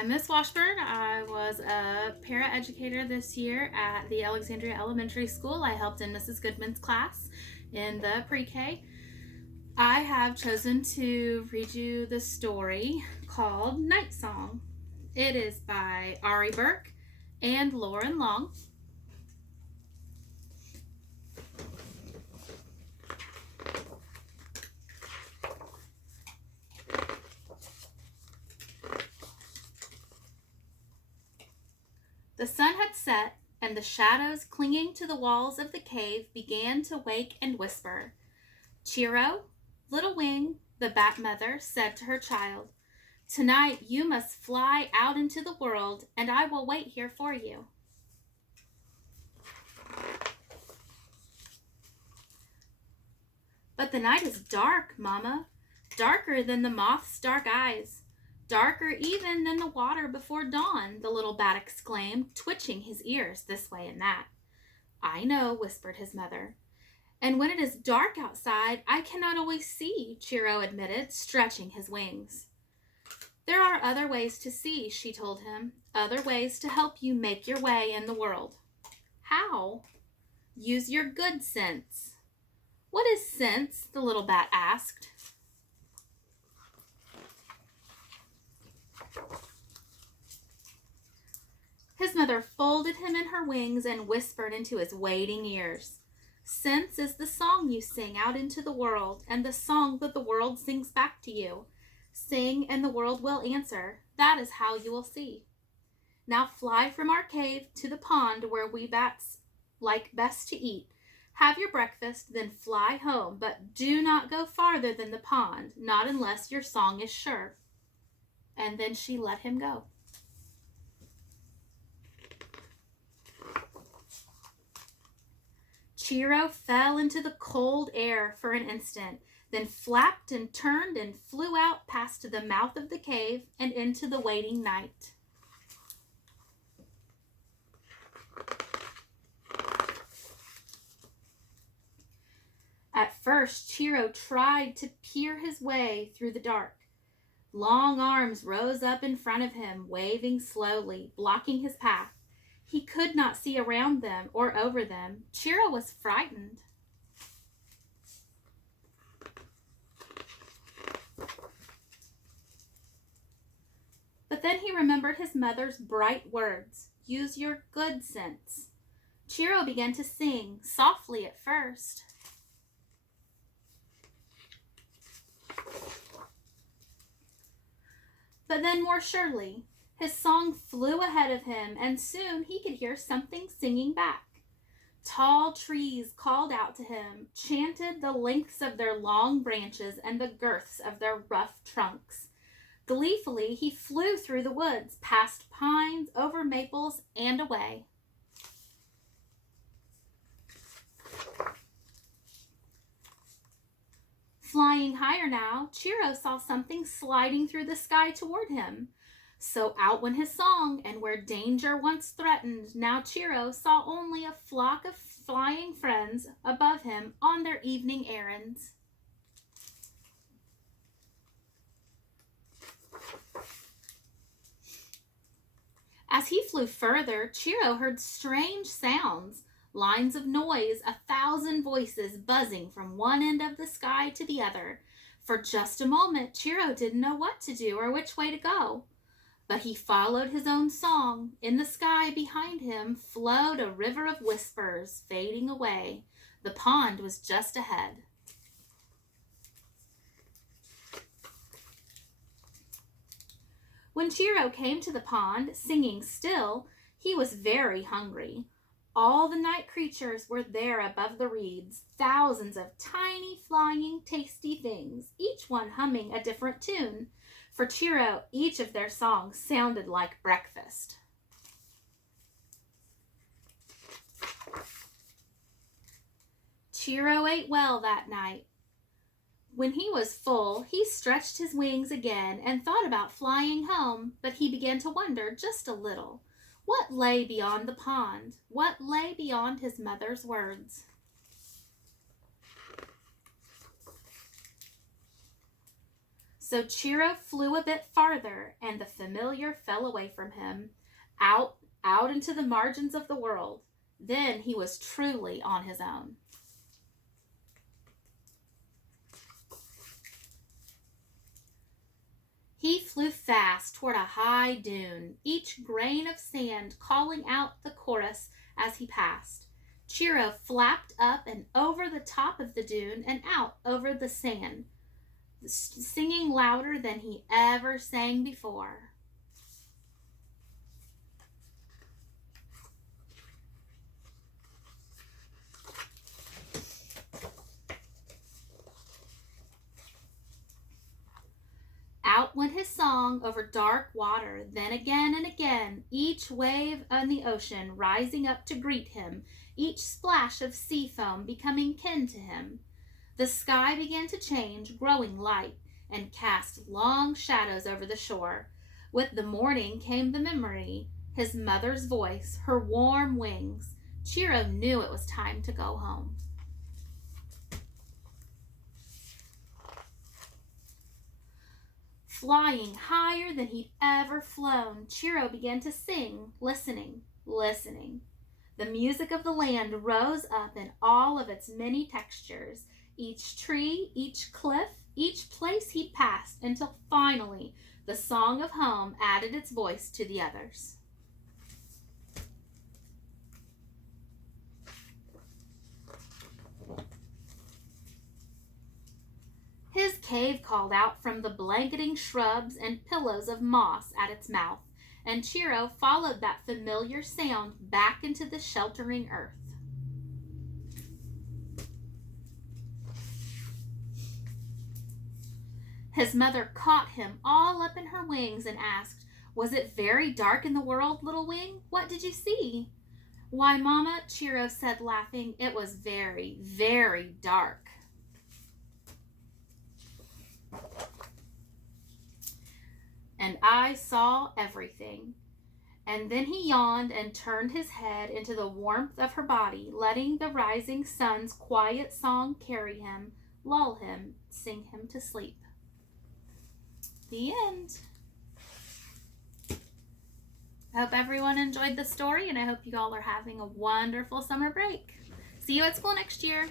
I'm Miss Washburn. I was a para-educator this year at the Alexandria Elementary School. I helped in Mrs. Goodman's class in the pre-K. I have chosen to read you the story called Nightsong. It is by Berk and Loren Long. The sun had set, and the shadows clinging to the walls of the cave began to wake and whisper. Cheero, little wing, the bat mother said to her child, tonight you must fly out into the world, and I will wait here for you. But the night is dark, Mama, darker than the moth's dark eyes. Darker even than the water before dawn, the little bat exclaimed, twitching his ears this way and that. I know, whispered his mother. And when it is dark outside, I cannot always see, Cheero admitted, stretching his wings. There are other ways to see, she told him, other ways to help you make your way in the world. How? Use your good sense. What is sense? The little bat asked. His mother folded him in her wings and whispered into his waiting ears. Sense is the song you sing out into the world, and the song that the world sings back to you. Sing, and the world will answer. That is how you will see. Now fly from our cave to the pond where we bats like best to eat. Have your breakfast, then fly home, but do not go farther than the pond, not unless your song is sure. And then she let him go. Cheero fell into the cold air for an instant, then flapped and turned and flew out past the mouth of the cave and into the waiting night. At first, Cheero tried to peer his way through the dark. Long arms rose up in front of him, waving slowly, blocking his path. He could not see around them or over them. Cheero was frightened. But then he remembered his mother's bright words, use your good sense. Cheero began to sing, softly at first. But then more surely. His song flew ahead of him, and soon he could hear something singing back. Tall trees called out to him, chanted the lengths of their long branches and the girths of their rough trunks. Gleefully, he flew through the woods, past pines, over maples, and away. Flying higher now, Cheero saw something sliding through the sky toward him. So out went his song, and where danger once threatened, now Cheero saw only a flock of flying friends above him on their evening errands. As he flew further, Cheero heard strange sounds, lines of noise, 1,000 voices buzzing from one end of the sky to the other. For just a moment, Cheero didn't know what to do or which way to go. But he followed his own song. In the sky behind him flowed a river of whispers, fading away. The pond was just ahead. When Cheero came to the pond, singing still, he was very hungry. All the night creatures were there above the reeds, thousands of tiny, flying, tasty things, each one humming a different tune. For Cheero, each of their songs sounded like breakfast. Cheero ate well that night. When he was full, he stretched his wings again and thought about flying home, but he began to wonder just a little. What lay beyond the pond? What lay beyond his mother's words? So Chiro flew a bit farther, and the familiar fell away from him, out, out into the margins of the world. Then he was truly on his own. He flew fast toward a high dune, each grain of sand calling out the chorus as he passed. Chiro flapped up and over the top of the dune and out over the sand, singing louder than he ever sang before. Out went his song over dark water, then again and again, each wave on the ocean rising up to greet him, each splash of sea foam becoming kin to him. The sky began to change, growing light, and cast long shadows over the shore. With the morning came the memory, his mother's voice, her warm wings. Chiro knew it was time to go home. Flying higher than he'd ever flown, Chiro began to sing, listening, listening. The music of the land rose up in all of its many textures, each tree, each cliff, each place he passed, until finally the song of home added its voice to the others. His cave called out from the blanketing shrubs and pillows of moss at its mouth, and Chiro followed that familiar sound back into the sheltering earth. His mother caught him all up in her wings and asked, "Was it very dark in the world, little wing? What did you see?" "Why, Mama," Chiro said, laughing, "it was very, very dark. And I saw everything." And then he yawned and turned his head into the warmth of her body, letting the rising sun's quiet song carry him, lull him, sing him to sleep. The end. I hope everyone enjoyed the story, and I hope you all are having a wonderful summer break. See you at school next year.